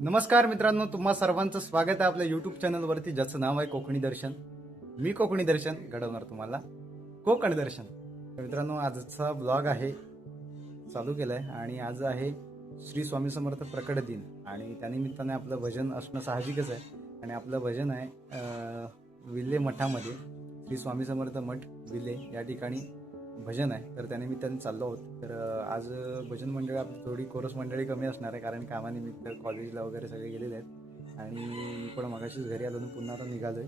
नमस्कार मित्रांनो, तुम्हा सर्वांचं स्वागत आहे आपल्या यूट्यूब चॅनलवरती, ज्याचं नाव आहे कोकणी दर्शन. मी कोकणी दर्शन घडवणार तुम्हाला कोकण दर्शन. तर मित्रांनो, आजचा ब्लॉग आहे चालू केला आहे आणि आज आहे श्री स्वामी समर्थ प्रकट दिन आणि त्यानिमित्ताने आपलं भजन असणं साहजिकच आहे. आणि आपलं भजन आहे विल्हे मठामध्ये, श्री स्वामी समर्थ मठ विल्हे या ठिकाणी भजन आहे. तर त्यानिमित्ताने चाललो आहोत. तर आज भजन मंडळी आपली थोडी कोरस मंडळी कमी असणार आहे, कारण कामानिमित्त कॉलेजला वगैरे सगळे गेलेले आहेत आणि मी पण मगाशीच घरी आलो पुन्हा आता निघालो आहे.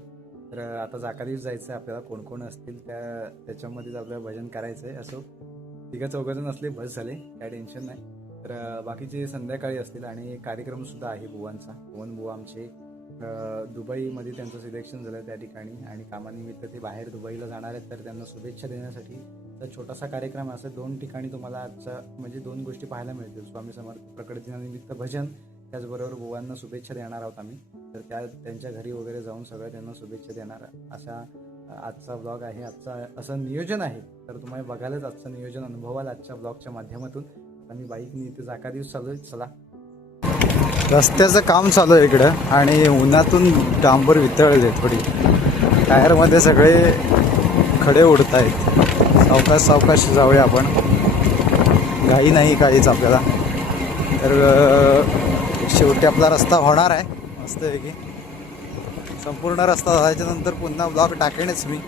तर आता जाकादीस जायचं आहे आपल्याला. कोण कोण असतील त्याच्यामध्येच आपल्याला भजन करायचं आहे. असो तिघं चौघजण असले बस झाले, काय टेन्शन नाही. तर बाकीचे संध्याकाळी असतील आणि कार्यक्रमसुद्धा आहे बुवांचा. बुवा आमचे दुबईमध्ये त्यांचं सिलेक्शन झालं त्या ठिकाणी आणि कामानिमित्त ते बाहेर दुबईला जाणार आहेत. तर त्यांना शुभेच्छा देण्यासाठी तर छोटासा कार्यक्रम असं 2 ठिकाणी तुम्हाला आजचा म्हणजे 2 गोष्टी पाहायला मिळतील. स्वामी समर्थ प्रकट दिनानिमित्त भजन, त्याचबरोबर बुवांना शुभेच्छा देणार आहोत आम्ही. तर त्यांच्या घरी वगैरे जाऊन सगळं त्यांना शुभेच्छा देणार असा आजचा ब्लॉग आहे. आजचा असं नियोजन आहे. तर तुम्हाला बघायलाच आजचं नियोजन अनुभवाल आजच्या ब्लॉगच्या माध्यमातून. आता मी बाईकने इथे जाकादिवस चालू आहे. चला, रस्त्याचं काम चालू आहे इकडं आणि उन्हातून डांबर वितळले, थोडी टायरमध्ये सगळे खडे उडत आहेत. सावकाश सावकाश जाऊया आपण, घाई नाही काहीच आपल्याला. तर शेवटी आपला रस्ता होणार आहे मस्त आहे की. संपूर्ण रस्ता झाल्याच्या नंतर पुन्हा ब्लॉग टाकेनच मी.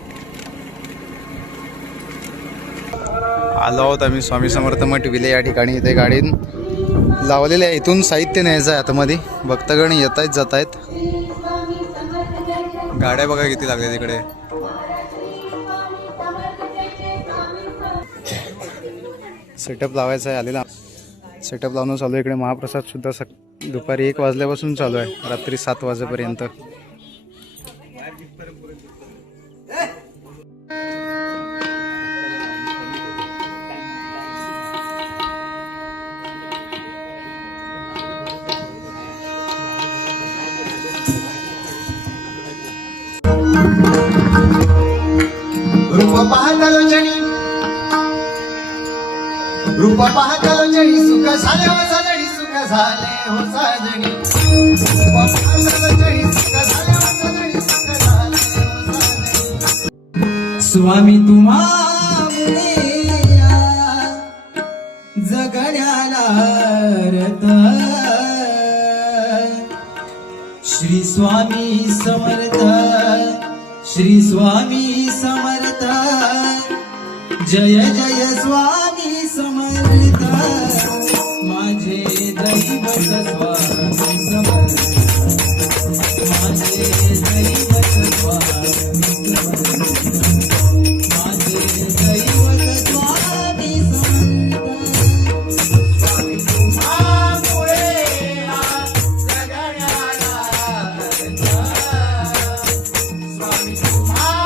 आलो आहोत आम्ही स्वामी समर्थ मठ विले या ठिकाणी. इथे गाडीन लावलेले आहे. इथून साहित्य न्यायचं आहे आतमध्ये. भक्तगण येत आहेत जात आहेत. गाड्या बघा किती लागल्या तिकडे. सेटअप लावायचा आहे. आलेला सेटअप लावणं चालू आहे इकडे. महाप्रसाद सुद्धा दुपारी 1 वाजल्यापासून चालू आहे, रात्री 7 वाजेपर्यंत. रूप पाहता जणी सुख झाले हो साजणी, सुख झाले हो साजणी. रूप पाहता जणी सुख झाले हो साजणी, सुख झाले हो साजणी. स्वामी तुम्हा जगण्याला रत, श्री स्वामी समर्थ, श्री स्वामी समर्थ. जय जय स्वामी समर्थ, माझे दैवत स्वामी समर्थ, माझे दैवत स्वामी समर्थ, माझे दैवत स्वामी समर्थ. स्वामी तुम्हामुळे जगण्याला रत, स्वामी तुम्हामुळे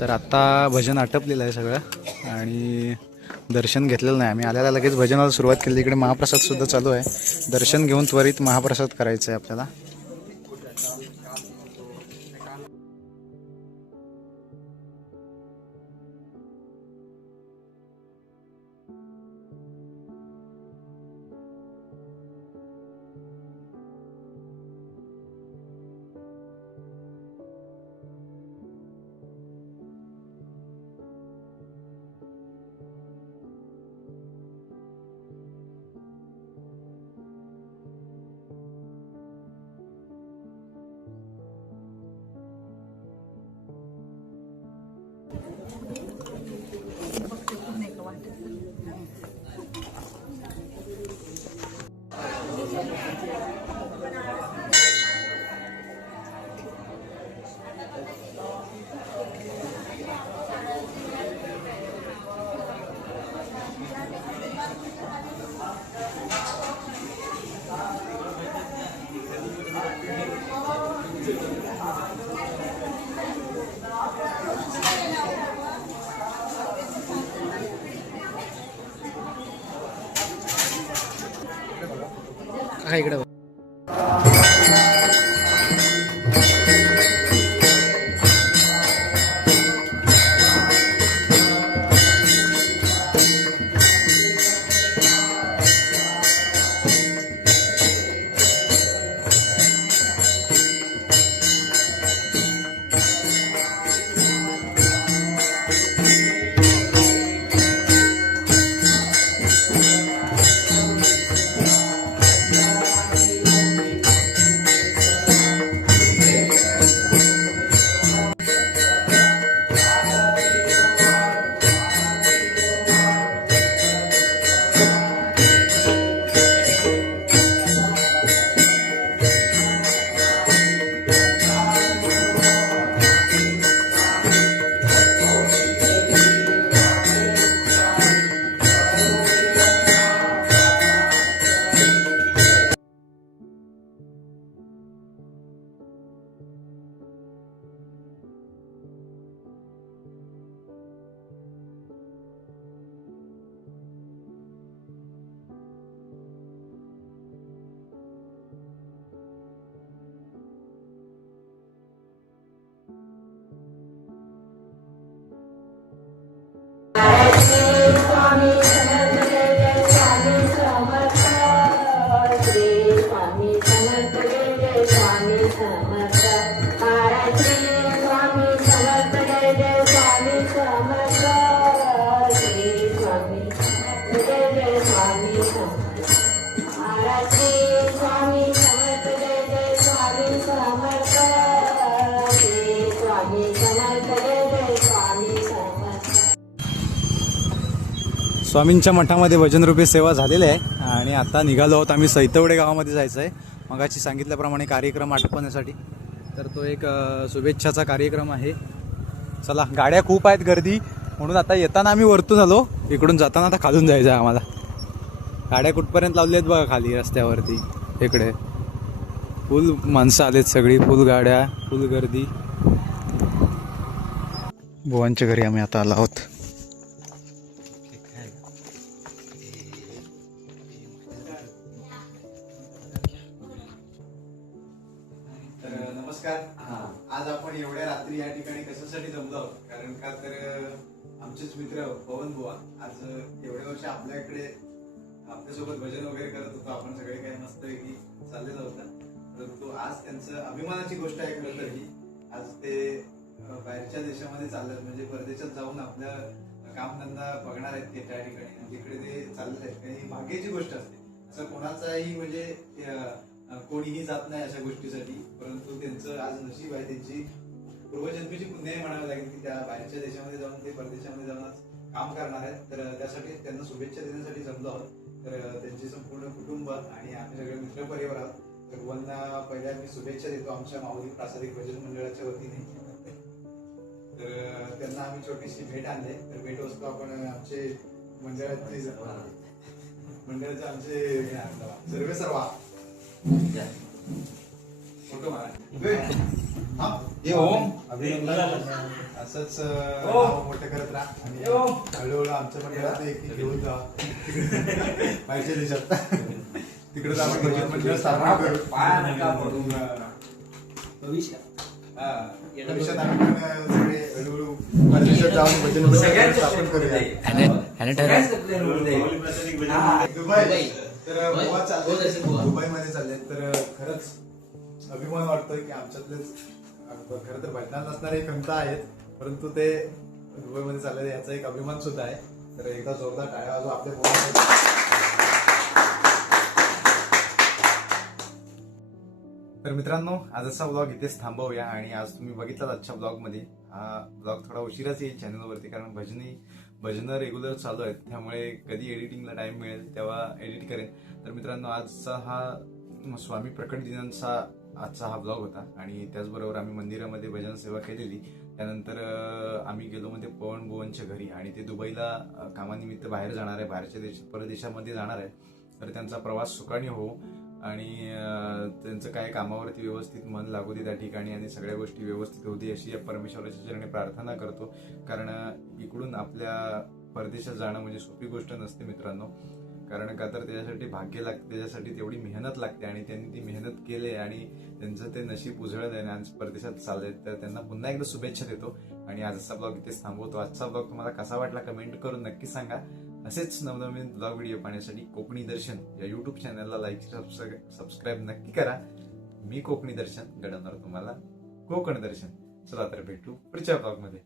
तर आत्ता भजन आटपलेलं आहे सगळं आणि दर्शन घेतलेलं नाही आम्ही. आल्याला लगेच भजनाला सुरुवात केली. इकडे महाप्रसाद सुद्धा चालू आहे. दर्शन घेऊन त्वरित महाप्रसाद करायचं आहे आपल्याला. इकडे स्वामींच्या मठामध्ये भजनरूपी सेवा झालेली आहे आणि आता निघालो आहोत आम्ही सैतवडे गावामध्ये जायचं आहे. मगाशी सांगितल्याप्रमाणे कार्यक्रम आटोपण्यासाठी तर तो एक शुभेच्छाचा कार्यक्रम आहे. चला गाड्या खूप आहेत गर्दी म्हणून आता येताना आम्ही वरतून आलो, इकडून जाताना आता खालून जायचं आहे आम्हाला. गाड्या कुठपर्यंत लावल्या आहेत बघा खाली रस्त्यावरती. इकडे फुल माणसं आलेत, सगळी फुल गाड्या, फुल गर्दी. बुवांच्या घरी आम्ही आता आलो आहोत. नमस्कार. आज आपण एवढ्या रात्री या ठिकाणी कशासाठी जमलो आहोत, कारण का तर आमचेच मित्र पवन बुवा आज एवढ्या वर्ष आपल्याकडे आपल्यासोबत भजन वगैरे करत होतो. आपण सगळे काही मस्त पैकी चाललेलो होतं, परंतु आज त्यांचं अभिमानाची गोष्ट आहे खरं तर ही. आज ते बाहेरच्या देशामध्ये चाललेत, म्हणजे परदेशात जाऊन आपलं कामधंदा बघणार आहेत ते त्या ठिकाणी, तिकडे ते चाललेले आहेत. काही भाग्याची गोष्ट असते, असं कोणाचाही म्हणजे कोणीही जात नाही अशा गोष्टीसाठी, परंतु त्यांचं आज नशीब आहे. त्यांची पूर्वजन्मीची पुण्य म्हणावी लागेल की त्या बाहेरच्या देशामध्ये जाऊन ते परदेशामध्ये जाऊन काम करणार आहेत. तर त्यासाठी त्यांना शुभेच्छा देण्यासाठी जमलो आहोत. तर त्यांचे संपूर्ण कुटुंब आणि आम्ही सगळे मित्रपरिवार आहोत. तर बुवांना पहिल्या मी शुभेच्छा देतो आमच्या माऊली प्रासादिक भजन मंडळाच्या वतीने. तर त्यांना आम्ही छोटीशी भेट आणले. तर भेट वस्तू आपण आमचे मंडळाचे आमचे सर्व फोटो असंच मोठं करत राहा आणि हळूहळू आमच्या मंडळात एक घेऊन जा बाहेरच्या देशात. तिकडे आपण भजन मंडळ स्थापना करू. भविष्यात आम्ही पण सगळे हळूहळू परदेशात जाऊन भजन मंडळ स्थापन करूया. दुबई तर गोवा चालले, दुबईमध्ये चालले. तर खरंच अभिमान वाटतोय की आमच्यातलेच खरं तर भजनात नसणारे खंत आहेत, परंतु ते दुबईमध्ये चालले याचा एक अभिमान सुद्धा आहे. तर एकदा जोरदार टाळ्या वाजवा आपल्या पोरांसाठी. तर मित्रांनो, आजचा ब्लॉग इथेच थांबवूया. आणि आज तुम्ही बघितलात आजच्या ब्लॉगमध्ये, हा ब्लॉग थोडा उशिराच येईल चॅनलवरती, कारण भजनं रेग्युलर चालू आहेत, त्यामुळे कधी एडिटिंगला टाइम मिळेल तेव्हा एडिट करेन. तर मित्रांनो, आजचा हा स्वामी प्रकट दिनांचा आजचा हा ब्लॉग होता. आणि त्याचबरोबर आम्ही मंदिरामध्ये भजन सेवा केलेली. त्यानंतर आम्ही गेलो म्हणजे पवन बुवांच्या घरी, आणि ते दुबईला कामानिमित्त बाहेर जाणार आहे, बाहेरच्या परदेशामध्ये जाणार आहे. तर त्यांचा प्रवास सुखाने हो आणि त्यांचं काय कामावरती व्यवस्थित मन लागू दे त्या ठिकाणी, आणि सगळ्या गोष्टी व्यवस्थित होऊ दे अशी या परमेश्वराच्या चरणी प्रार्थना करतो. कारण इकडून आपल्या परदेशात जाणं म्हणजे सोपी गोष्ट नसते मित्रांनो. कारण का तर त्याच्यासाठी भाग्य लागते, त्याच्यासाठी तेवढी मेहनत लागते आणि त्यांनी ती मेहनत केली आणि त्यांचं ते नशीब उजळत आहे आणि आज परदेशात चाललंय. तर त्यांना पुन्हा एकदा शुभेच्छा देतो आणि आजचा ब्लॉग इथेच थांबवतो. आजचा ब्लॉग तुम्हाला कसा वाटला कमेंट करून नक्की सांगा. असेच नवनवीन ब्लॉग व्हिडिओ पाहण्यासाठी कोकणी दर्शन या युट्यूब चॅनलला लाईक सबस्क्राईब नक्की करा. मी कोकणी दर्शन घडवणार तुम्हाला कोकण दर्शन. चला तर भेटू पुढच्या ब्लॉग मध्ये.